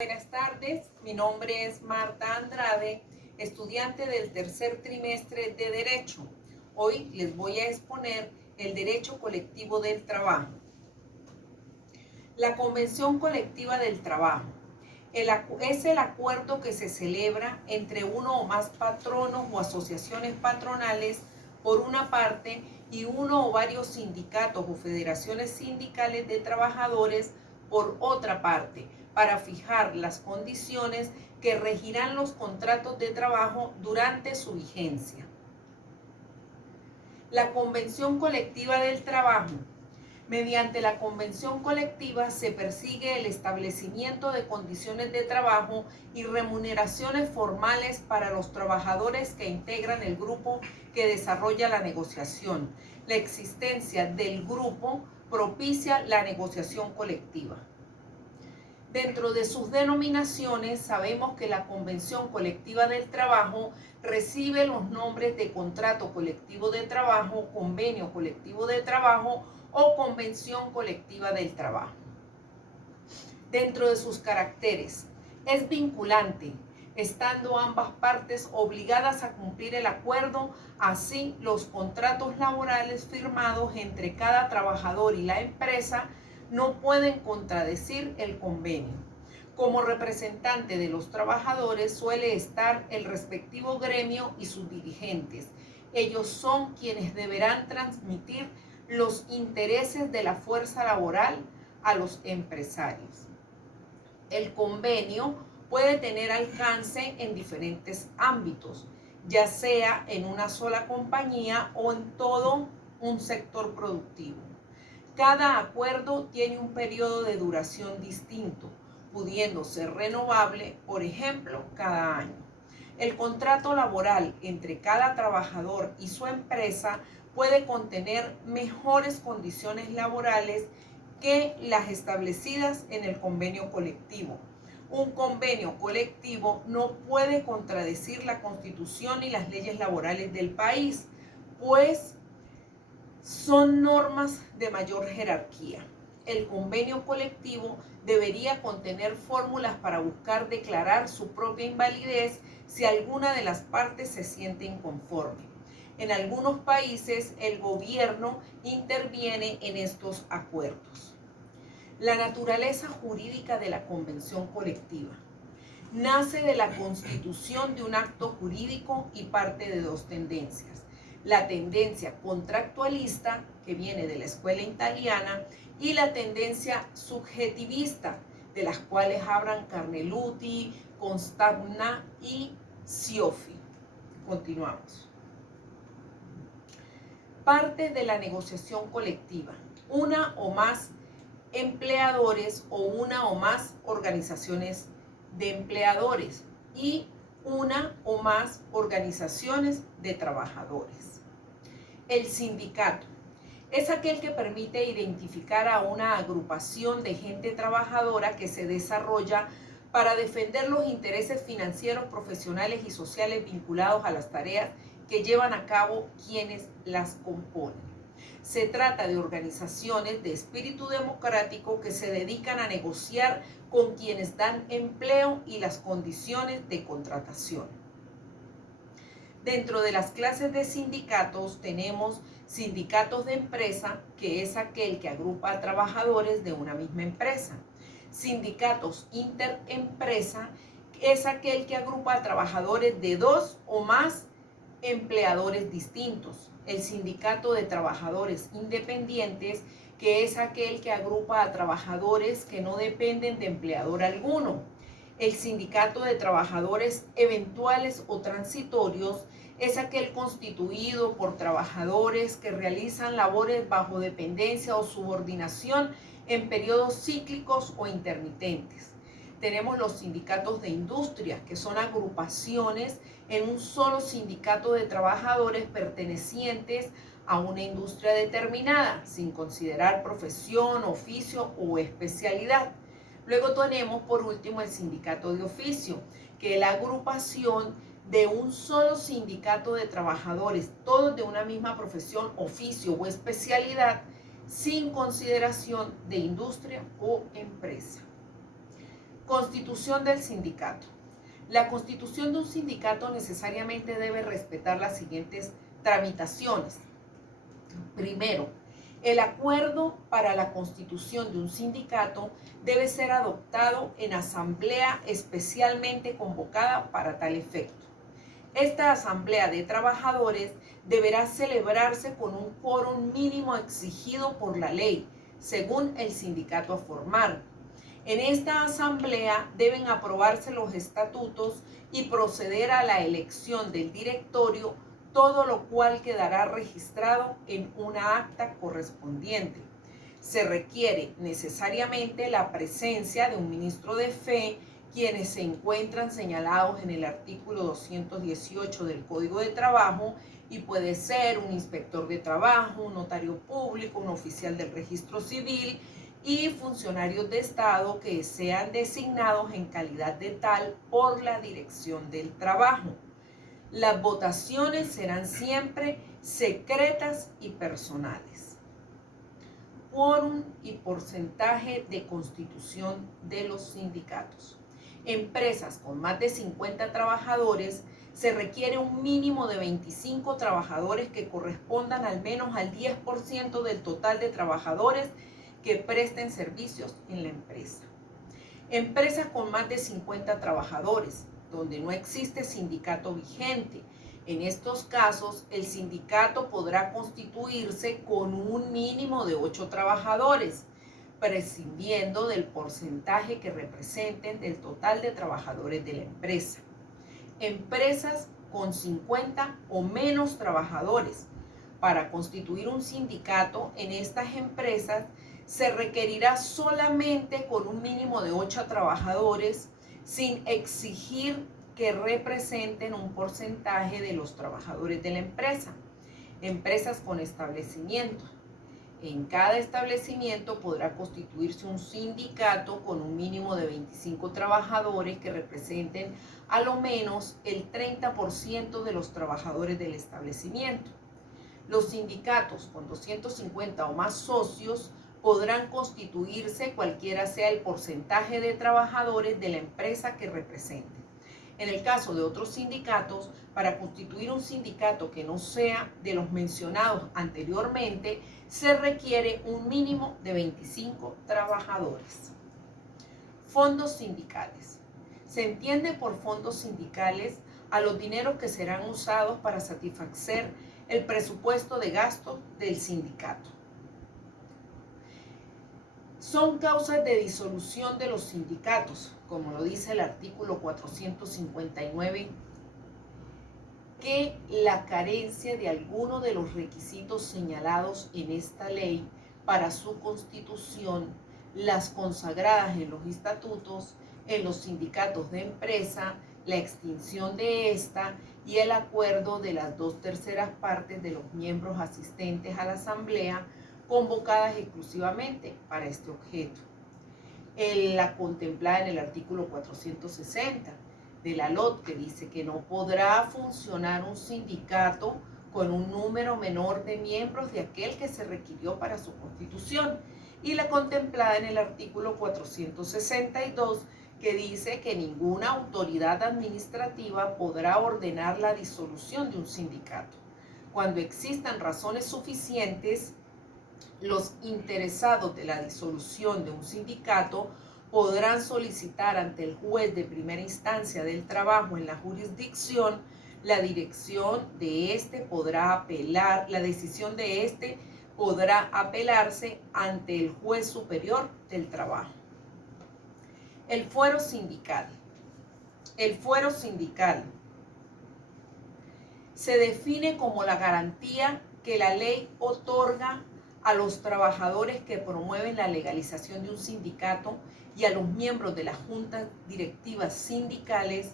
Buenas tardes, mi nombre es Marta Andrade, estudiante del tercer trimestre de Derecho. Hoy les voy a exponer el derecho colectivo del trabajo. La Convención Colectiva del Trabajo es el acuerdo que se celebra entre uno o más patronos o asociaciones patronales por una parte y uno o varios sindicatos o federaciones sindicales de trabajadores por otra parte, para fijar las condiciones que regirán los contratos de trabajo durante su vigencia. La Convención Colectiva del Trabajo. Mediante la convención colectiva se persigue el establecimiento de condiciones de trabajo y remuneraciones formales para los trabajadores que integran el grupo que desarrolla la negociación. La existencia del grupo propicia la negociación colectiva. Dentro de sus denominaciones sabemos que la Convención Colectiva del Trabajo recibe los nombres de contrato colectivo de trabajo, convenio colectivo de trabajo o convención colectiva del trabajo. Dentro de sus caracteres, es vinculante, estando ambas partes obligadas a cumplir el acuerdo, así los contratos laborales firmados entre cada trabajador y la empresa no pueden contradecir el convenio. Como representante de los trabajadores suele estar el respectivo gremio y sus dirigentes. Ellos son quienes deberán transmitir los intereses de la fuerza laboral a los empresarios. El convenio puede tener alcance en diferentes ámbitos, ya sea en una sola compañía o en todo un sector productivo. Cada acuerdo tiene un periodo de duración distinto, pudiendo ser renovable, por ejemplo, cada año. El contrato laboral entre cada trabajador y su empresa puede contener mejores condiciones laborales que las establecidas en el convenio colectivo. Un convenio colectivo no puede contradecir la Constitución y las leyes laborales del país, pues son normas de mayor jerarquía. El convenio colectivo debería contener fórmulas para buscar declarar su propia invalidez si alguna de las partes se siente inconforme. En algunos países el gobierno interviene en estos acuerdos. La naturaleza jurídica de la convención colectiva. Nace de la constitución de un acto jurídico y parte de dos tendencias. La tendencia contractualista, que viene de la escuela italiana, y la tendencia subjetivista, de las cuales hablan Carneluti, Constagna y Scioffi. Continuamos. Parte de la negociación colectiva. Una o más empleadores o una o más organizaciones de empleadores y una o más organizaciones de trabajadores. El sindicato es aquel que permite identificar a una agrupación de gente trabajadora que se desarrolla para defender los intereses financieros, profesionales y sociales vinculados a las tareas que llevan a cabo quienes las componen. Se trata de organizaciones de espíritu democrático que se dedican a negociar con quienes dan empleo y las condiciones de contratación. Dentro de las clases de sindicatos tenemos sindicatos de empresa, que es aquel que agrupa a trabajadores de una misma empresa. Sindicatos interempresa, que es aquel que agrupa a trabajadores de dos o más empleadores distintos. El sindicato de trabajadores independientes, que es aquel que agrupa a trabajadores que no dependen de empleador alguno. El sindicato de trabajadores eventuales o transitorios es aquel constituido por trabajadores que realizan labores bajo dependencia o subordinación en periodos cíclicos o intermitentes. Tenemos los sindicatos de industria, que son agrupaciones en un solo sindicato de trabajadores pertenecientes a una industria determinada, sin considerar profesión, oficio o especialidad. Luego tenemos por último el sindicato de oficio, que es la agrupación de un solo sindicato de trabajadores, todos de una misma profesión, oficio o especialidad, sin consideración de industria o empresa. Constitución del sindicato. La constitución de un sindicato necesariamente debe respetar las siguientes tramitaciones. Primero, el acuerdo para la constitución de un sindicato debe ser adoptado en asamblea especialmente convocada para tal efecto. Esta asamblea de trabajadores deberá celebrarse con un quórum mínimo exigido por la ley, según el sindicato a formar. En esta asamblea deben aprobarse los estatutos y proceder a la elección del directorio, todo lo cual quedará registrado en una acta correspondiente. Se requiere necesariamente la presencia de un ministro de fe, quienes se encuentran señalados en el artículo 218 del Código de Trabajo, y puede ser un inspector de trabajo, un notario público, un oficial del registro civil y funcionarios de Estado que sean designados en calidad de tal por la Dirección del Trabajo. Las votaciones serán siempre secretas y personales. Quórum y porcentaje de constitución de los sindicatos. Empresas con más de 50 trabajadores se requiere un mínimo de 25 trabajadores que correspondan al menos al 10% del total de trabajadores que presten servicios en la empresa. Empresas con más de 50 trabajadores, donde no existe sindicato vigente. En estos casos, el sindicato podrá constituirse con un mínimo de 8 trabajadores, prescindiendo del porcentaje que representen del total de trabajadores de la empresa. Empresas con 50 o menos trabajadores. Para constituir un sindicato en estas empresas se requerirá solamente con un mínimo de 8 trabajadores, sin exigir que representen un porcentaje de los trabajadores de la empresa. Empresas con establecimiento. En cada establecimiento podrá constituirse un sindicato con un mínimo de 25 trabajadores que representen a lo menos el 30% de los trabajadores del establecimiento. Los sindicatos con 250 o más socios podrán constituirse cualquiera sea el porcentaje de trabajadores de la empresa que representen. En el caso de otros sindicatos, para constituir un sindicato que no sea de los mencionados anteriormente, se requiere un mínimo de 25 trabajadores. Fondos sindicales. Se entiende por fondos sindicales a los dineros que serán usados para satisfacer el presupuesto de gasto del sindicato. Son causas de disolución de los sindicatos, como lo dice el artículo 459, que la carencia de alguno de los requisitos señalados en esta ley para su constitución, las consagradas en los estatutos, en los sindicatos de empresa, la extinción de esta y el acuerdo de las 2/3 partes de los miembros asistentes a la asamblea convocadas exclusivamente para este objeto. La contemplada en el artículo 460 de la LOT, que dice que no podrá funcionar un sindicato con un número menor de miembros de aquel que se requirió para su constitución, y la contemplada en el artículo 462, que dice que ninguna autoridad administrativa podrá ordenar la disolución de un sindicato. Cuando existan razones suficientes, los interesados de la disolución de un sindicato podrán solicitar ante el juez de primera instancia del trabajo en la jurisdicción. La dirección de este podrá apelar, la decisión de este podrá apelarse ante el juez superior del trabajo. El fuero sindical. El fuero sindical se define como la garantía que la ley otorga a los trabajadores que promueven la legalización de un sindicato y a los miembros de las juntas directivas sindicales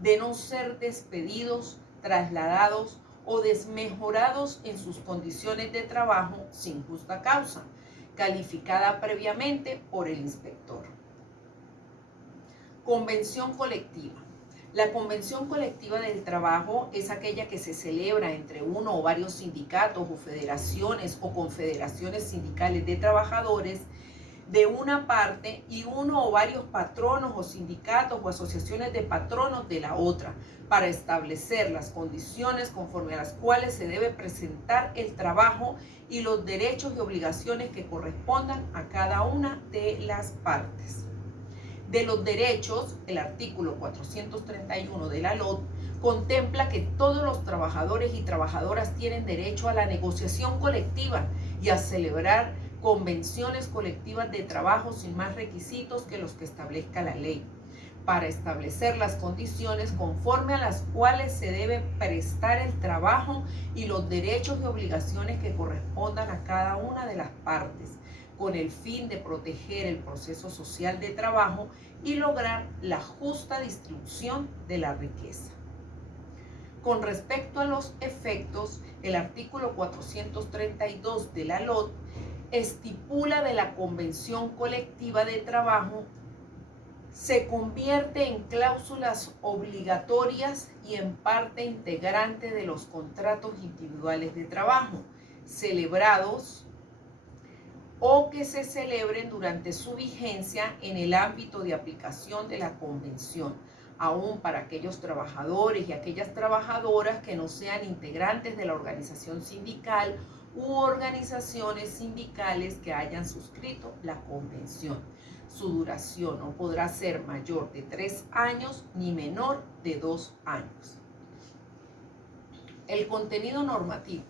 de no ser despedidos, trasladados o desmejorados en sus condiciones de trabajo sin justa causa, calificada previamente por el inspector. Convención colectiva. La convención colectiva del trabajo es aquella que se celebra entre uno o varios sindicatos o federaciones o confederaciones sindicales de trabajadores de una parte y uno o varios patronos o sindicatos o asociaciones de patronos de la otra, para establecer las condiciones conforme a las cuales se debe presentar el trabajo y los derechos y obligaciones que correspondan a cada una de las partes. De los derechos, el artículo 431 de la LOT contempla que todos los trabajadores y trabajadoras tienen derecho a la negociación colectiva y a celebrar convenciones colectivas de trabajo sin más requisitos que los que establezca la ley, para establecer las condiciones conforme a las cuales se debe prestar el trabajo y los derechos y obligaciones que correspondan a cada una de las partes, con el fin de proteger el proceso social de trabajo y lograr la justa distribución de la riqueza. Con respecto a los efectos, el artículo 432 de la LOT estipula de la Convención Colectiva de Trabajo se convierte en cláusulas obligatorias y en parte integrante de los contratos individuales de trabajo, celebrados o que se celebren durante su vigencia en el ámbito de aplicación de la Convención, aún para aquellos trabajadores y aquellas trabajadoras que no sean integrantes de la organización sindical u organizaciones sindicales que hayan suscrito la Convención. Su duración no podrá ser mayor de 3 años ni menor de 2 años. El contenido normativo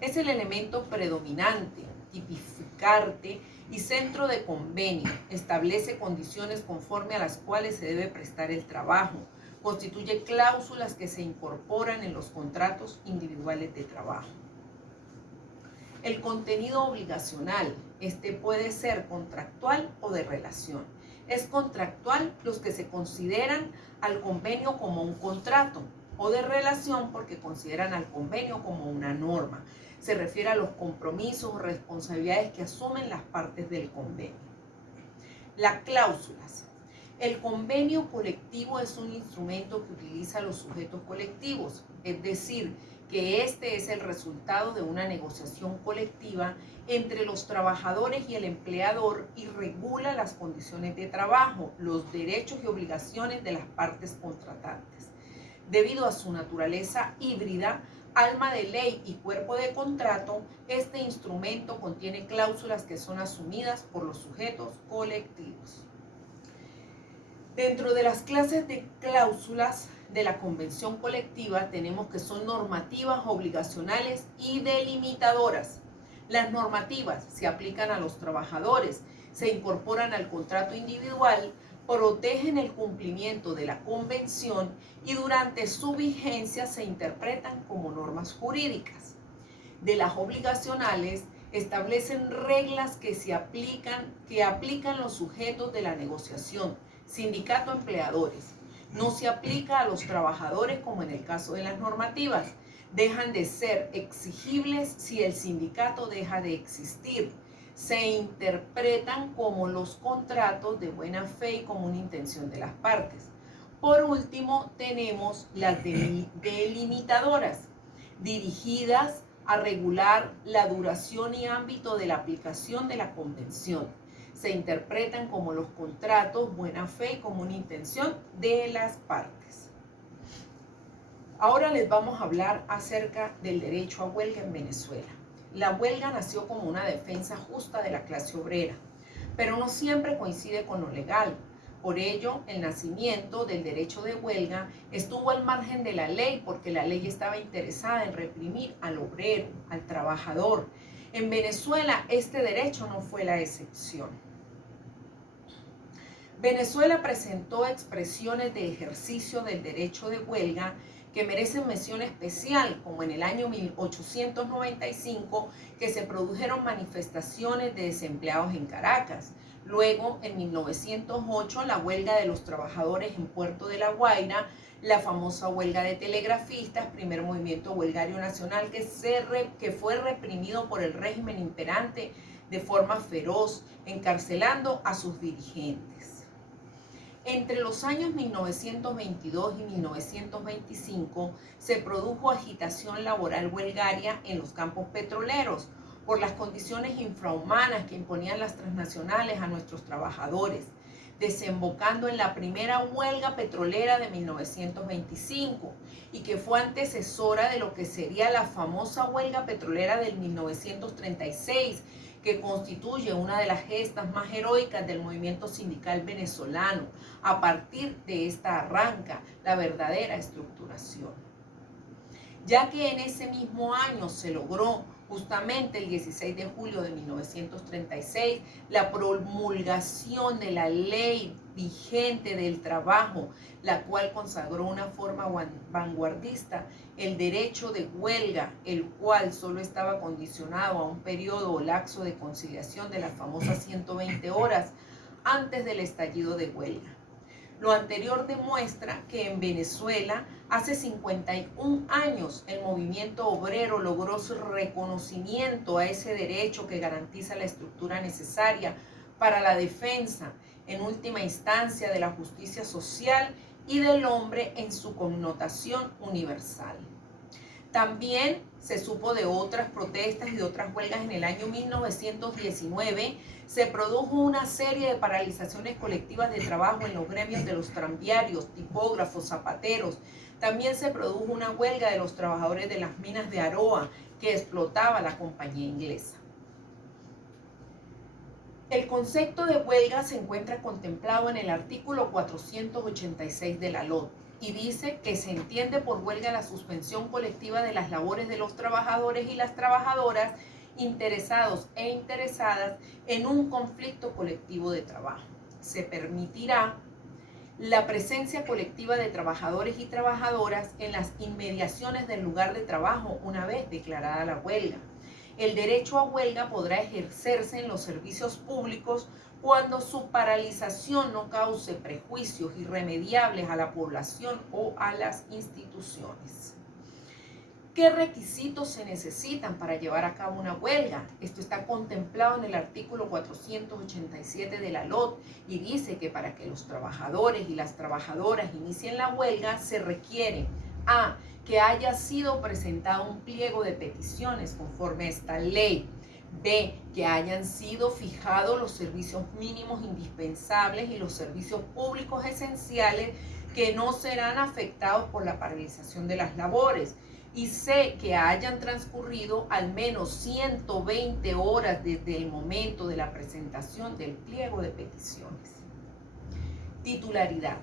es el elemento predominante, tipificante y centro de convenio. Establece condiciones conforme a las cuales se debe prestar el trabajo. Constituye cláusulas que se incorporan en los contratos individuales de trabajo. El contenido obligacional, puede ser contractual o de relación. Es contractual los que se consideran al convenio como un contrato, o de relación porque consideran al convenio como una norma. Se refiere a los compromisos o responsabilidades que asumen las partes del convenio. Las cláusulas. El convenio colectivo es un instrumento que utiliza los sujetos colectivos, es decir, que este es el resultado de una negociación colectiva entre los trabajadores y el empleador y regula las condiciones de trabajo, los derechos y obligaciones de las partes contratantes. Debido a su naturaleza híbrida, alma de ley y cuerpo de contrato, este instrumento contiene cláusulas que son asumidas por los sujetos colectivos. Dentro de las clases de cláusulas de la convención colectiva tenemos que son normativas, obligacionales y delimitadoras. Las normativas se aplican a los trabajadores, se incorporan al contrato individual, protegen el cumplimiento de la convención y durante su vigencia se interpretan como normas jurídicas. De las obligacionales establecen reglas que aplican los sujetos de la negociación, sindicato empleadores. No se aplica a los trabajadores como en el caso de las normativas. Dejan de ser exigibles si el sindicato deja de existir. Se interpretan como los contratos de buena fe y común intención de las partes. Por último, tenemos las delimitadoras, dirigidas a regular la duración y ámbito de la aplicación de la convención. Se interpretan como los contratos, buena fe y común intención de las partes. Ahora les vamos a hablar acerca del derecho a huelga en Venezuela. La huelga nació como una defensa justa de la clase obrera, pero no siempre coincide con lo legal. Por ello, el nacimiento del derecho de huelga estuvo al margen de la ley, porque la ley estaba interesada en reprimir al obrero, al trabajador. En Venezuela, este derecho no fue la excepción. Venezuela presentó expresiones de ejercicio del derecho de huelga que merecen mención especial, como en el año 1895, que se produjeron manifestaciones de desempleados en Caracas. Luego, en 1908, la huelga de los trabajadores en Puerto de La Guaira, la famosa huelga de telegrafistas, primer movimiento huelgario nacional que fue reprimido por el régimen imperante de forma feroz, encarcelando a sus dirigentes. Entre los años 1922 y 1925 se produjo agitación laboral huelgaria en los campos petroleros, por las condiciones infrahumanas que imponían las transnacionales a nuestros trabajadores, desembocando en la primera huelga petrolera de 1925 y que fue antecesora de lo que sería la famosa huelga petrolera del 1936, que constituye una de las gestas más heroicas del movimiento sindical venezolano. A partir de esta arranca la verdadera estructuración, ya que en ese mismo año se logró justamente el 16 de julio de 1936 la promulgación de la ley vigente del trabajo, la cual consagró una forma vanguardista el derecho de huelga, el cual solo estaba condicionado a un periodo o lapso de conciliación de las famosas 120 horas antes del estallido de huelga. Lo anterior demuestra que en Venezuela hace 51 años el movimiento obrero logró su reconocimiento a ese derecho que garantiza la estructura necesaria para la defensa, en última instancia, de la justicia social y del hombre en su connotación universal. También se supo de otras protestas y de otras huelgas. En el año 1919 se produjo una serie de paralizaciones colectivas de trabajo en los gremios de los tranviarios, tipógrafos, zapateros. También se produjo una huelga de los trabajadores de las minas de Aroa que explotaba la compañía inglesa. El concepto de huelga se encuentra contemplado en el artículo 486 de la LOT y dice que se entiende por huelga la suspensión colectiva de las labores de los trabajadores y las trabajadoras interesados e interesadas en un conflicto colectivo de trabajo. Se permitirá la presencia colectiva de trabajadores y trabajadoras en las inmediaciones del lugar de trabajo una vez declarada la huelga. El derecho a huelga podrá ejercerse en los servicios públicos cuando su paralización no cause prejuicios irremediables a la población o a las instituciones. ¿Qué requisitos se necesitan para llevar a cabo una huelga? Esto está contemplado en el artículo 487 de la LOT y dice que para que los trabajadores y las trabajadoras inicien la huelga se requiere a. que haya sido presentado un pliego de peticiones conforme a esta ley. B. Que hayan sido fijados los servicios mínimos indispensables y los servicios públicos esenciales que no serán afectados por la paralización de las labores. Y C. Que hayan transcurrido al menos 120 horas desde el momento de la presentación del pliego de peticiones. Titularidad.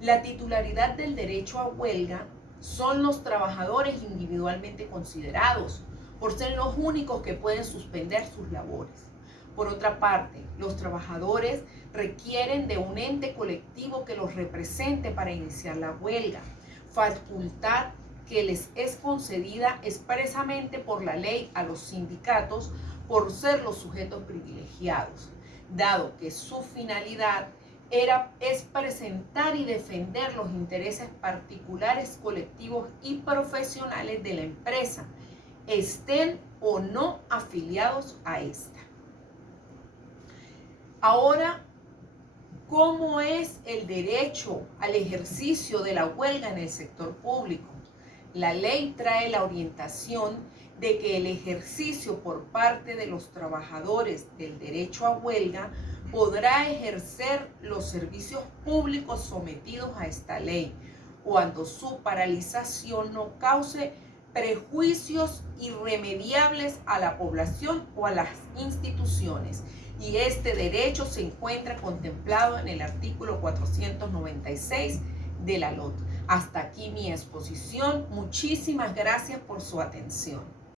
La titularidad del derecho a huelga son los trabajadores individualmente considerados, por ser los únicos que pueden suspender sus labores. Por otra parte, los trabajadores requieren de un ente colectivo que los represente para iniciar la huelga, facultad que les es concedida expresamente por la ley a los sindicatos por ser los sujetos privilegiados, dado que su finalidad es presentar y defender los intereses particulares, colectivos y profesionales de la empresa, estén o no afiliados a esta. Ahora, ¿cómo es el derecho al ejercicio de la huelga en el sector público? La ley trae la orientación de que el ejercicio por parte de los trabajadores del derecho a huelga podrá ejercer los servicios públicos sometidos a esta ley, cuando su paralización no cause prejuicios irremediables a la población o a las instituciones. Y este derecho se encuentra contemplado en el artículo 496 de la LOT. Hasta aquí mi exposición. Muchísimas gracias por su atención.